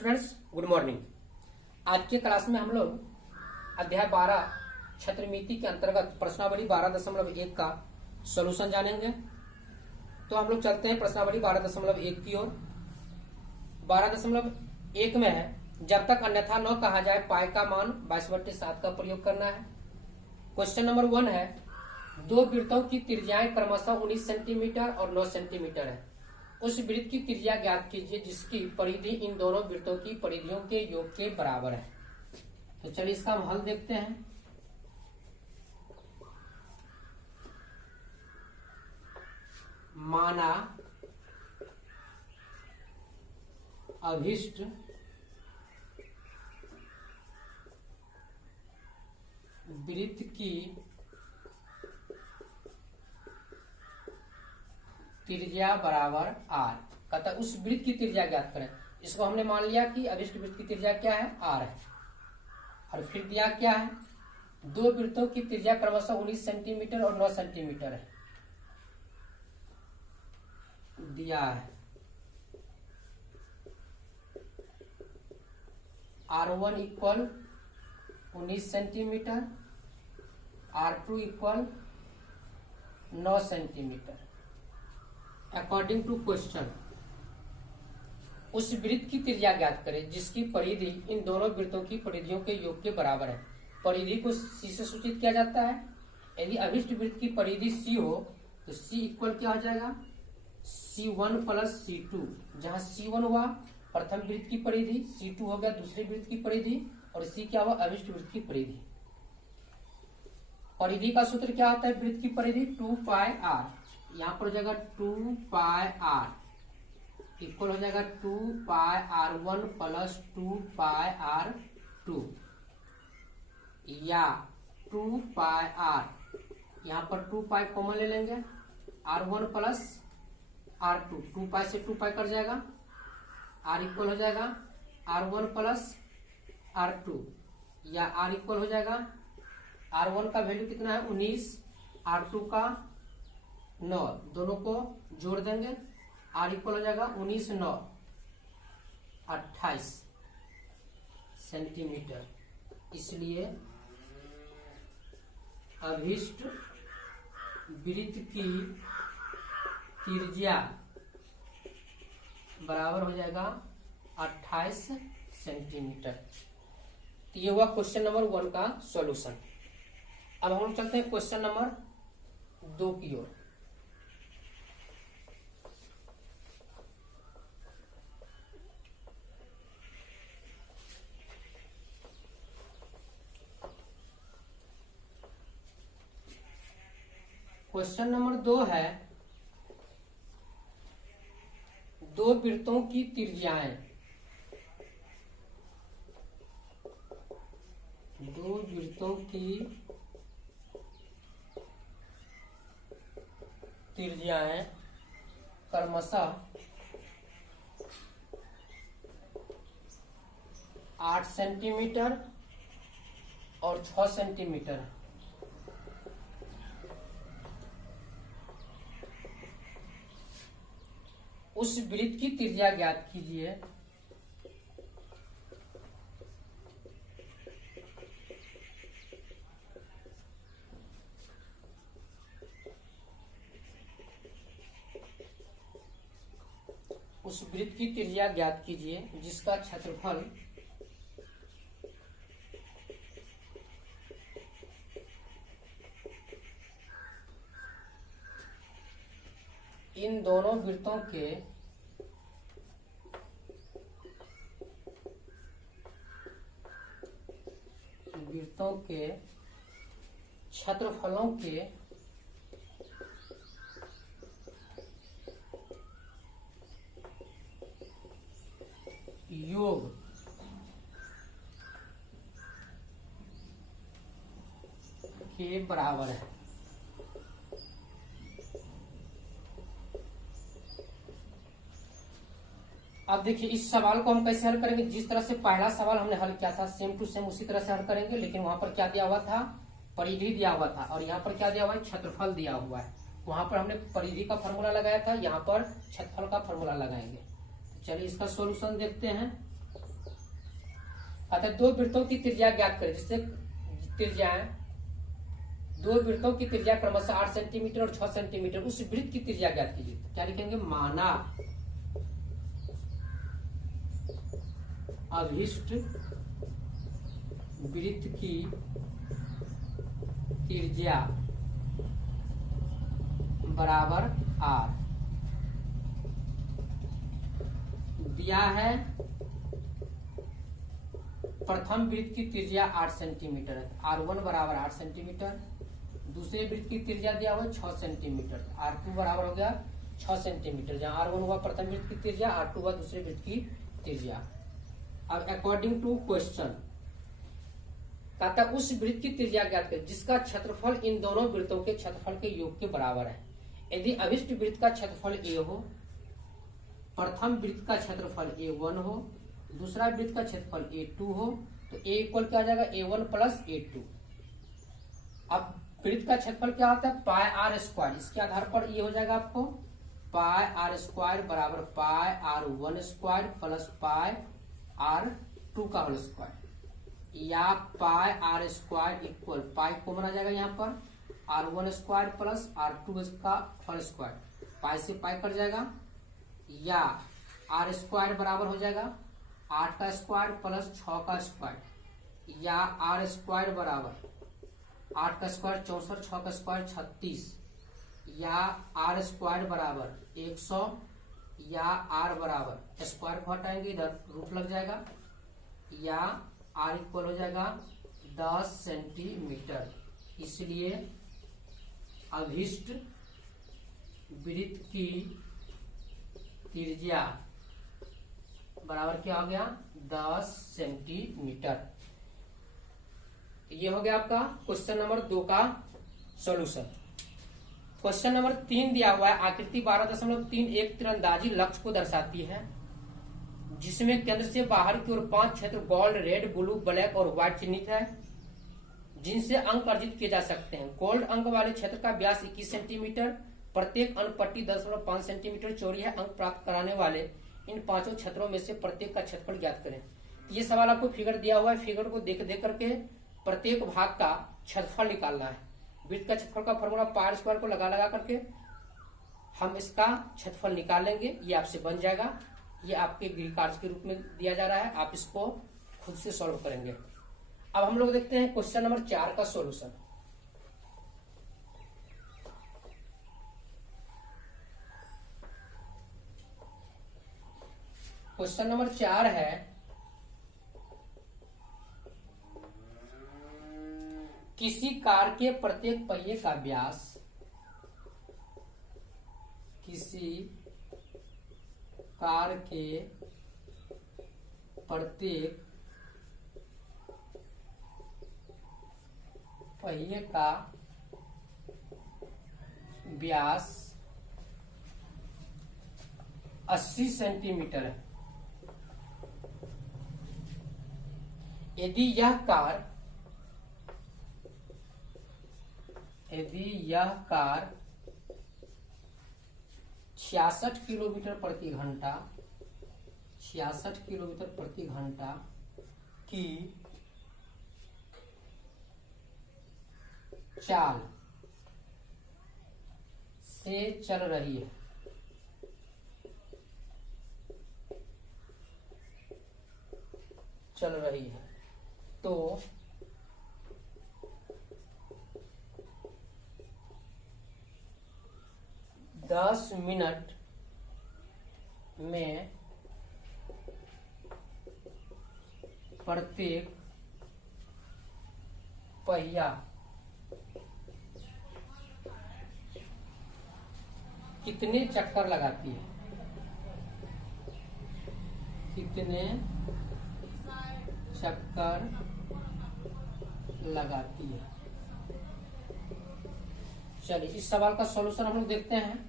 Students, good morning. आज के class में हम लोग अध्याय 12 छत्रमिति के अंतर्गत प्रश्नावली 12.1 का सॉल्यूशन जानेंगे। तो हम लोग चलते हैं प्रश्नावली 12.1 की ओर। 12.1 में है, जब तक अन्यथा न कहा जाए पाई का मान 22/7 का प्रयोग करना है। क्वेश्चन नंबर 1 है, दो वृत्तों की त्रिज्याएं क्रमशः 19 सेंटीमीटर और 9 सेंटीमीटर है। उस वृत्त की त्रिज्या ज्ञात कीजिए जिसकी परिधि इन दोनों वृत्तों की परिधियों के योग के बराबर है। तो चलिए इसका हम हल देखते हैं। माना अभिष्ट वृत्त की त्रिज्या बराबर r। कहता उस वृत्त की त्रिज्या ज्ञात करें। इसको हमने मान लिया कि अभिष्ट वृत्त की त्रिज्या क्या है, r है। और फिर दिया क्या है, दो वृत्तों की त्रिज्या क्रमशः 19 सेंटीमीटर और 9 सेंटीमीटर है दिया है। r1 equal 19 centimetre, r2 equal 9 centimetre. According to question उस वृत्त की त्रिज्या ज्ञात करें जिसकी परिधि इन दोनों वृत्तों की परिधियों के योग के बराबर है। परिधि को c से सूचित किया जाता है। यदि अभिष्ट वृत्त की परिधि c हो तो c इक्वल क्या हो जाएगा, c1 प्लस c2। जहां c1 हुआ प्रथम वृत्त की परिधि, c2 हो गया दूसरे वृत्त की परिधि और c क्या हुआ अभिष्ट वृत्त की परिधि। परिधि का सूत्र क्या होता है, वृत्त की परिधि 2 पाई r। यहाँ पर हो जाएगा 2 पाई r इक्वल हो जाएगा 2 पाई r1 प्लस 2 पाई r2 या 2 पाई r। यहाँ पर 2 पाई कॉमन ले लेंगे, r1 प्लस r2। 2 पाई से 2 पाई कट जाएगा, r इक्वल हो जाएगा r1 प्लस r2 या r इक्वल हो जाएगा r1 का वैल्यू कितना है 19, r2 का 9। दोनों को जोड़ देंगे, r इक्वल हो जाएगा 19 9 28 सेंटीमीटर। इसलिए अभिष्ट वृत्त की त्रिज्या बराबर हो जाएगा 28 सेंटीमीटर। तो ये हुआ क्वेश्चन नंबर 1 का सॉल्यूशन। अब हम चलते हैं क्वेश्चन नंबर 2 की ओर। क्वेश्चन नंबर 2 है, दो वृत्तों की त्रिज्याएं क्रमशः 8 सेंटीमीटर और 6 सेंटीमीटर। उस वृत्त की त्रिज्या ज्ञात कीजिए जिसका क्षेत्रफल इन दोनों वृत्तों के क्षेत्रफलों के योग के बराबर है। अब देखिए इस सवाल को हम कैसे हल करेंगे। जिस तरह से पहला सवाल हमने हल किया था सेम टू सेम उसी तरह से हल करेंगे, लेकिन वहां पर क्या दिया हुआ था, परिधि दिया हुआ था, और यहाँ पर क्या दिया हुआ है, क्षेत्रफल दिया हुआ है। वहां पर हमने परिधि का फॉर्मूला लगाया था, यहाँ पर क्षेत्रफल का फॉर्मूला लगाएंगे। चलिए इसका सॉल्यूशन देखते हैं। अतः दो वृत्तों की त्रिज्या ज्ञात करें, जिससे त्रिज्याएं, दो वृत्तों की त्रिज्या क्रमशः 8 सेंटीमीटर और 6 सेंटीमीटर, उस वृत्त की त्रिज्या ज्ञात कीजिए। क्या लिखेंगे? माना अभिष्ट वृत्त की त्रिज्या बराबर r। दिया है प्रथम वृत्त की त्रिज्या 8 सेंटीमीटर है, r1 बराबर 8 सेंटीमीटर। दूसरे वृत्त की त्रिज्या दिया हुआ 6 सेंटीमीटर, r2 बराबर हो गया 6 सेंटीमीटर। जहां r1 हुआ प्रथम वृत्त की त्रिज्या, r2 हुआ दूसरे वृत्त की त्रिज्या। अब अकॉर्डिंग टू क्वेश्चन कहता है उस वृत्त की त्रिज्या ज्ञात करें जिसका क्षेत्रफल इन दोनों वृत्तों के क्षेत्रफल के योग के बराबर है। यदि अभिष्ट वृत्त का क्षेत्रफल a हो, प्रथम वृत्त का क्षेत्रफल a1 हो, दूसरा वृत्त का क्षेत्रफल a2 हो, तो a इक्वल क्या आ जाएगा? a1 plus a2। अब वृत्त का क्षेत्रफल क्या होता है? पाई आर स्क्वायर। इसके आधार पर ये हो जाएगा आपको पाई आर स्क्वायर बराबर पाई r1 square plus pi r2 का होल स्क्वायर, या pi r square equal pi common आ जाएगा यहाँ पर r1 स्क्वायर प्लस r2 का होल स्क्वायर, पाई से पाई कट जाएगा, या r स्क्वायर बराबर हो जाएगा 8 का स्क्वायर प्लस 6 का स्क्वायर, या r स्क्वायर बराबर 8 का स्क्वायर 64, 6 का स्क्वायर 36, या r स्क्वायर बराबर 100, या r बराबर स्क्वायर को हटाएंगे इधर रूट लग जाएगा, या r इक्वल हो जाएगा 10 सेंटीमीटर। इसलिए अभिष्ट वृत्त की त्रिज्या बराबर क्या हो गया? 10 सेंटीमीटर। ये हो गया आपका क्वेश्चन नंबर 2 का सॉल्यूशन। क्वेश्चन नंबर 3 दिया हुआ है, आकृति 12.3 एक तीरंदाजी लक्ष्य को दर्शाती है जिसमें केंद्र से बाहर की ओर 5 क्षेत्र गोल्ड, रेड, ब्लू, ब्लैक और व्हाइट चिन्हित है जिनसे अंक अर्जित किए जा सकते हैं। गोल्ड अंक वाले क्षेत्र का व्यास 21 सेंटीमीटर, प्रत्येक अंक पट्टी 10.5 सेंटीमीटर चौड़ी है। अंक प्राप्त कराने वाले इन पांचों क्षेत्रों में से प्रत्येक का क्षेत्रफल ज्ञात करें। ये सवाल आपको फिगर दिया हुआ है, फिगर को देख करके प्रत्येक भाग का क्षेत्रफल निकालना है। वृत्त का क्षेत्रफल का फॉर्मूला पाई स्क्वायर को लगा करके हम इसका क्षेत्रफल निकालेंगे। ये आपसे बन जाएगा। ये आपके गृह कार्य के रूप में दिया जा रहा है, आप इसको खुद से सॉल्व करेंगे। अब हम लोग देखते हैं क्वेश्चन नंबर 4 का सॉल्यूशन। क्वेश्चन नंबर 4 है, किसी कार के प्रत्येक पहिए का व्यास, किसी कार के प्रत्येक पहिए का व्यास 80 सेंटीमीटर है। यदि यह कार 66 किलोमीटर प्रति घंटा 66 किलोमीटर प्रति घंटा की चाल से चल रही है, तो 10 मिनट में प्रत्येक पहिया कितने चक्कर लगाती है, कितने चक्कर लगाती है। चलिए इस सवाल का सॉल्यूशन हम लोग देखते हैं।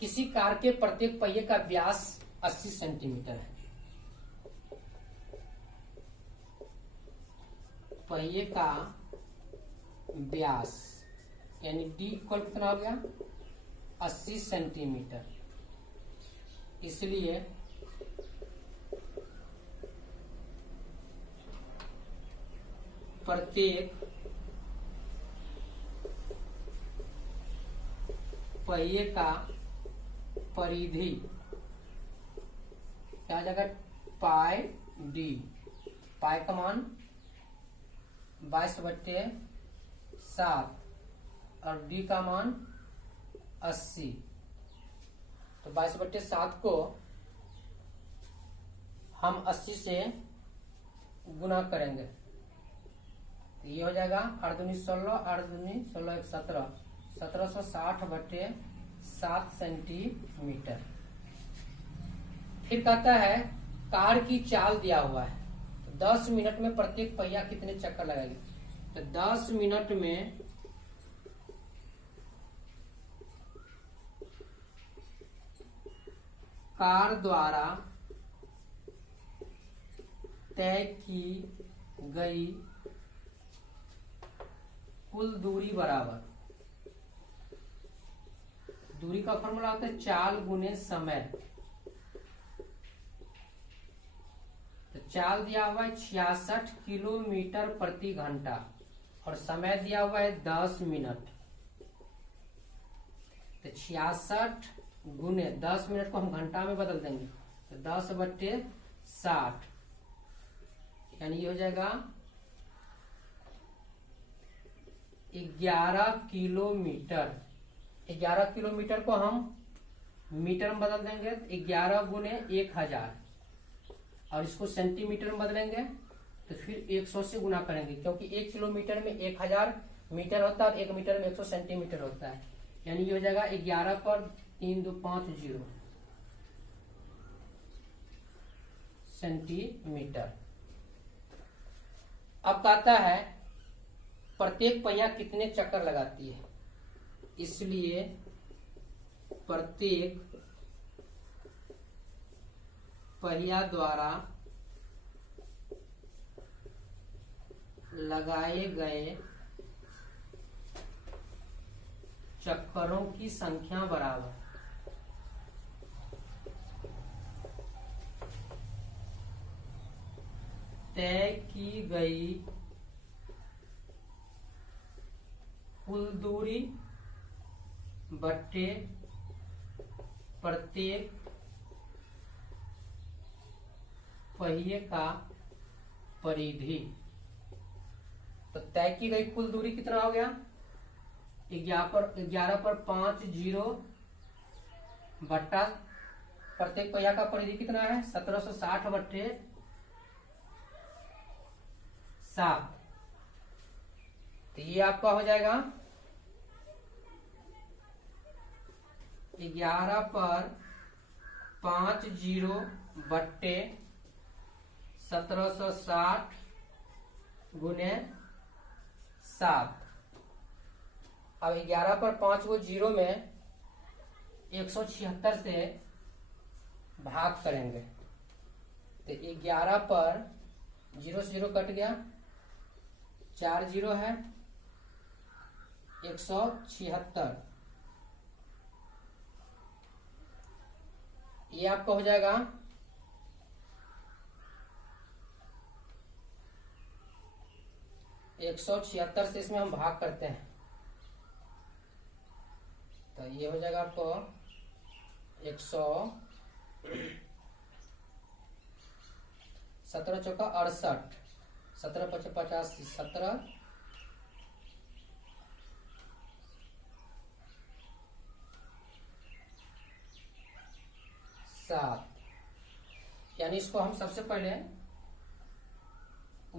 किसी कार के प्रत्येक पहिए का व्यास 80 सेंटीमीटर है। पहिए का व्यास यानी d इक्वल कितना हो गया? 80 सेंटीमीटर। इसलिए प्रत्येक पहिए का परिधि क्या आ जाएगा, पाई डी। पाई का मान 22/7 और डी का मान 80। तो 22/7 को हम 80 से गुना करेंगे तो ये हो जाएगा 8 दूनी 16, 8 दूनी 16, 1 17, 1760/7 सेंटीमीटर। फिर कहता है कार की चाल दिया हुआ है, तो 10 मिनट में प्रत्येक पहिया कितने चक्कर लगाएगी। तो 10 मिनट में कार द्वारा तय की गई कुल दूरी बराबर, दूरी का फॉर्मूला होता है चाल गुने समय। तो चाल दिया हुआ है 66 किलोमीटर प्रति घंटा और समय दिया हुआ है 10 मिनट। तो 66 गुने 10 मिनट को हम घंटा में बदल देंगे तो 10/60 यानी ये हो जाएगा 11 किलोमीटर। 11 किलोमीटर को हम मीटर में बदल देंगे तो 11 गुने 1000 और इसको सेंटीमीटर में बदलेंगे तो फिर 100 से गुना करेंगे, क्योंकि 1 किलोमीटर में 1000 मीटर होता है और 1 मीटर में 100 सेंटीमीटर होता है। यानी ये हो जाएगा 11 पर 3 2 5 0 सेंटीमीटर। अब कहता है प्रत्येक पहिया कितने चक्कर लगाती है, इसलिए प्रत्येक पहिया द्वारा लगाए गए चक्करों की संख्या बराबर तय की गई कुल दूरी बट्टे प्रत्येक पहिए का परिधि। तो तय की गई कुल दूरी कितना हो गया, 11 पर 5 0 बट्टा प्रत्येक पहिया का परिधि कितना है 1760/7। तो ये आपका हो जाएगा 11 पर 5 0 बट्टे 1760 गुने 7। अब 11 पर 5 को 0 में 176 से भाग करेंगे तो 11 पर 0 से 0 कट गया, 4 0 है 176। ये आपका हो जाएगा 176 से इसमें हम भाग करते हैं तो ये हो जाएगा आपको 17 चौका 68, 17 पचे 85, 17 7। यानी इसको हम सबसे पहले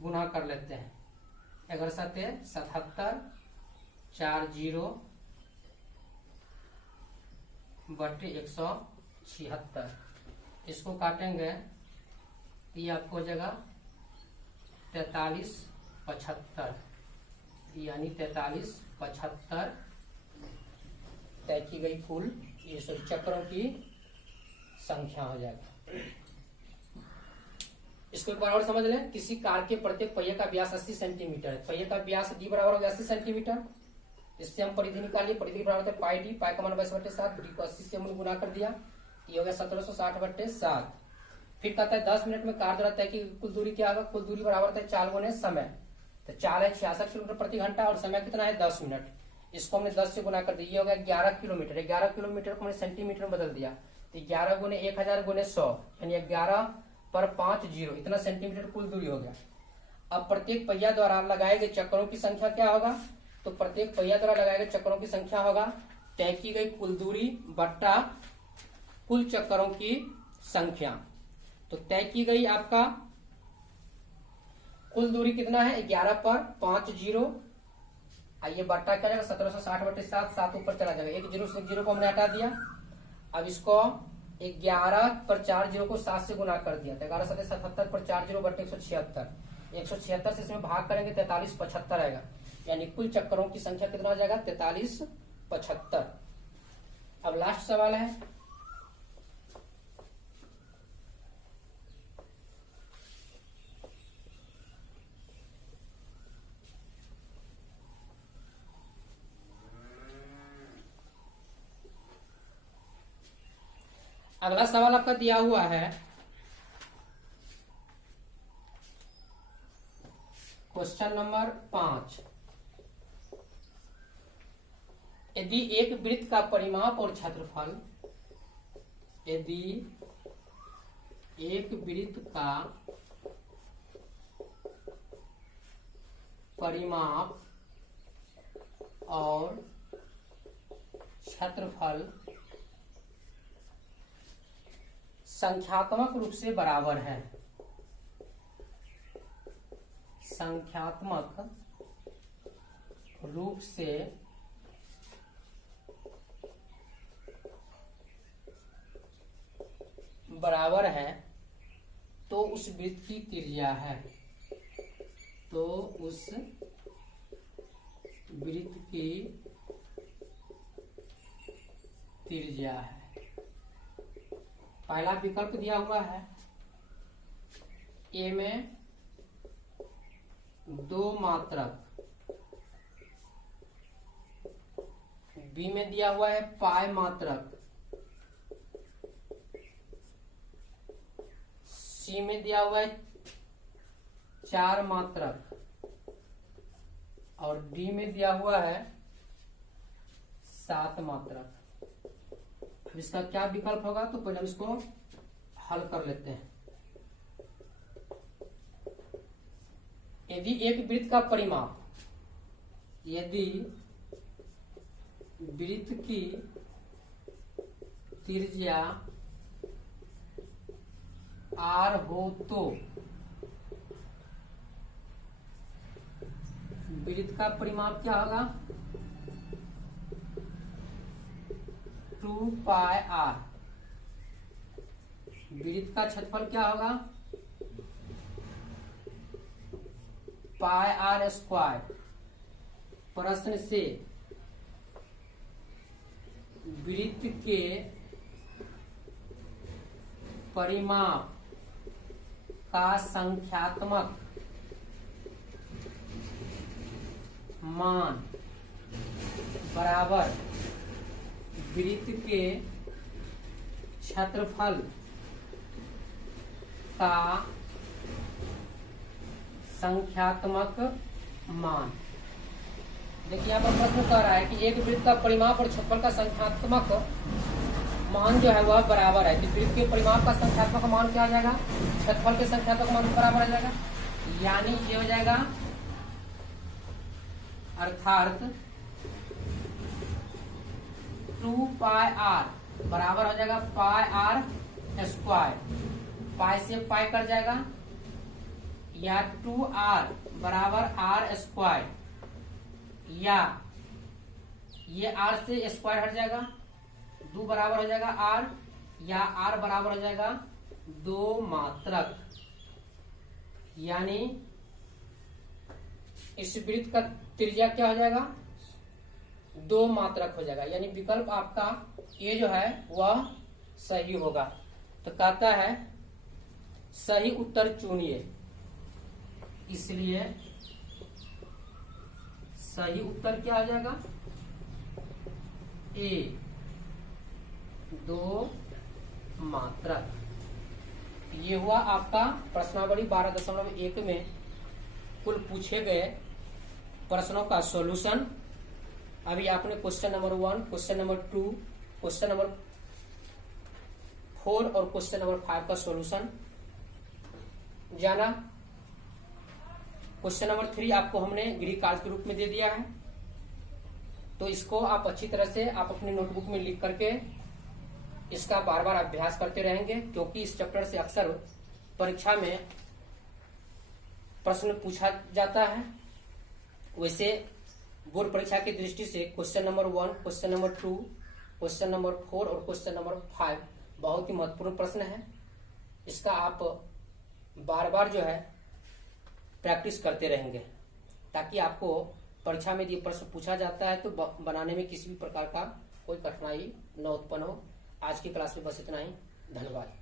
गुना कर लेते हैं। 11 7 77, 4 0 बटे 176। इसको काटेंगे तो ये आपको हो जाएगा 43/75 यानी 43/75 तय की गई कुल ये सब चक्रों की संख्या हो जाएगा। इसको एक बार और समझ लें, किसी कार के प्रत्येक पहिए का व्यास 80 सेंटीमीटर है। पहिए का व्यास डी बराबर हो गया 80 सेंटीमीटर। इससे हम परिधि निकालिए, परिधि बराबर होता है पाई डी, पाई का मान 22/7, डी को 80 से हमने गुना कर दिया। ये हो गया 1760/7। फिर कहता है 10 मिनट में कार द्वारा तय की कुल दूरी क्या होगा? कुल दूरी बराबर है चाल गुने समय। तो चाल है 66 किलोमीटर प्रति घंटा और समय कितना है? 10 मिनट। इसको हमने 10 से गुना कर दिया, ये हो गया 11 किलोमीटर। 11 किलोमीटर को हमने सेंटीमीटर में बदल दिया, तो 11 गुने 1000 गुने 100 यानी 11 पर 5 जीरो, इतना सेंटीमीटर कुल दूरी हो गया। अब प्रत्येक पहिया द्वारा लगाए गए चक्करों की संख्या क्या होगा? तो प्रत्येक पहिया द्वारा लगाए गए चक्करों की संख्या होगा तय की गई कुल दूरी बट्टा कुल चक्करों की संख्या। तो तय की गई आपका कुल दूरी कितना है? 11 पर 5 जीरो, आइए बट्टा क्या जाएगा? 1760/7, 7 ऊपर चला जाएगा, एक जीरो से एक जीरो को हमने हटा दिया। अब इसको 11 पर 4 जीरो को 7 से गुना कर दिया, तो 11 7 77 पर 4 जीरो बट्टे 176। 176 से इसमें भाग करेंगे 4375 आएगा, यानी कुल चक्करों की संख्या कितना हो जाएगा? 4375। अब लास्ट सवाल है, अगला सवाल आपका दिया हुआ है क्वेश्चन नंबर 5। यदि एक वृत्त का परिमाप और क्षेत्रफल, यदि एक वृत्त का परिमाप और क्षेत्रफल संख्यात्मक रूप से बराबर है, संख्यात्मक रूप से बराबर है, तो उस वृत्त की त्रिज्या है, तो उस वृत्त की त्रिज्या है। पहला विकल्प दिया हुआ है, ए में 2 मात्रक, बी में दिया हुआ है पाई मात्रक, सी में दिया हुआ है 4 मात्रक और डी में दिया हुआ है 7 मात्रक। अब इसका क्या विकल्प होगा? तो पहले हम इसको हल कर लेते हैं। यदि एक वृत्त का परिमाप, यदि वृत्त की त्रिज्या r हो तो वृत्त का परिमाप क्या होगा? 2 पाई r। वृत्त का क्षेत्रफल क्या होगा? पाई r स्क्वायर। प्रश्न से वृत्त के परिमाप का संख्यात्मक मान बराबर वृत्त के क्षेत्रफल का संख्यात्मक मान। देखिए यहाँ पर प्रश्न कह रहा है कि एक वृत्त का परिमाप और क्षेत्रफल का संख्यात्मक मान जो है वह बराबर है। तो वृत्त के परिमाप का संख्यात्मक मान क्या हो जाएगा? क्षेत्रफल के संख्यात्मक मान के बराबर हो जाएगा, यानी ये हो जाएगा अर्थात 2 पाई r बराबर हो जाएगा पाई r स्क्वायर। पाई से पाई कट जाएगा, या 2r बराबर r स्क्वायर, या ये r से स्क्वायर हट जाएगा, 2 बराबर हो जाएगा r, या r बराबर हो जाएगा 2 मात्रक। यानी इस वृत्त का त्रिज्या क्या हो जाएगा? 2 मात्रक हो जाएगा, यानी विकल्प आपका ये जो है वह सही होगा। तो कहता है सही उत्तर चुनिए, इसलिए सही उत्तर क्या हो जाएगा? ए 2 मात्रक। ये हुआ आपका प्रश्नावली 12.1 में कुल पूछे गए प्रश्नों का सॉल्यूशन। अभी आपने question number 1, question number 2, question number 4 और क्वेश्चन नंबर 5 का सॉल्यूशन जाना। क्वेश्चन नंबर 3 आपको हमने गृह कार्य के रूप में दे दिया है, तो इसको आप अच्छी तरह से आप अपनी नोटबुक में लिख करके इसका बार बार अभ्यास करते रहेंगे, क्योंकि इस चैप्टर से अक्सर परीक्षा में प्रश्न पूछा जाता है। वैसे बोर्ड परीक्षा की दृष्टि से question number 1, question number 2, question number 4 और क्वेश्चन नंबर 5 बहुत ही महत्वपूर्ण प्रश्न है। इसका आप बार बार जो है प्रैक्टिस करते रहेंगे, ताकि आपको परीक्षा में यदि प्रश्न पूछा जाता है तो बनाने में किसी भी प्रकार का कोई कठिनाई न उत्पन्न हो। आज की क्लास में बस इतना ही। धन्यवाद।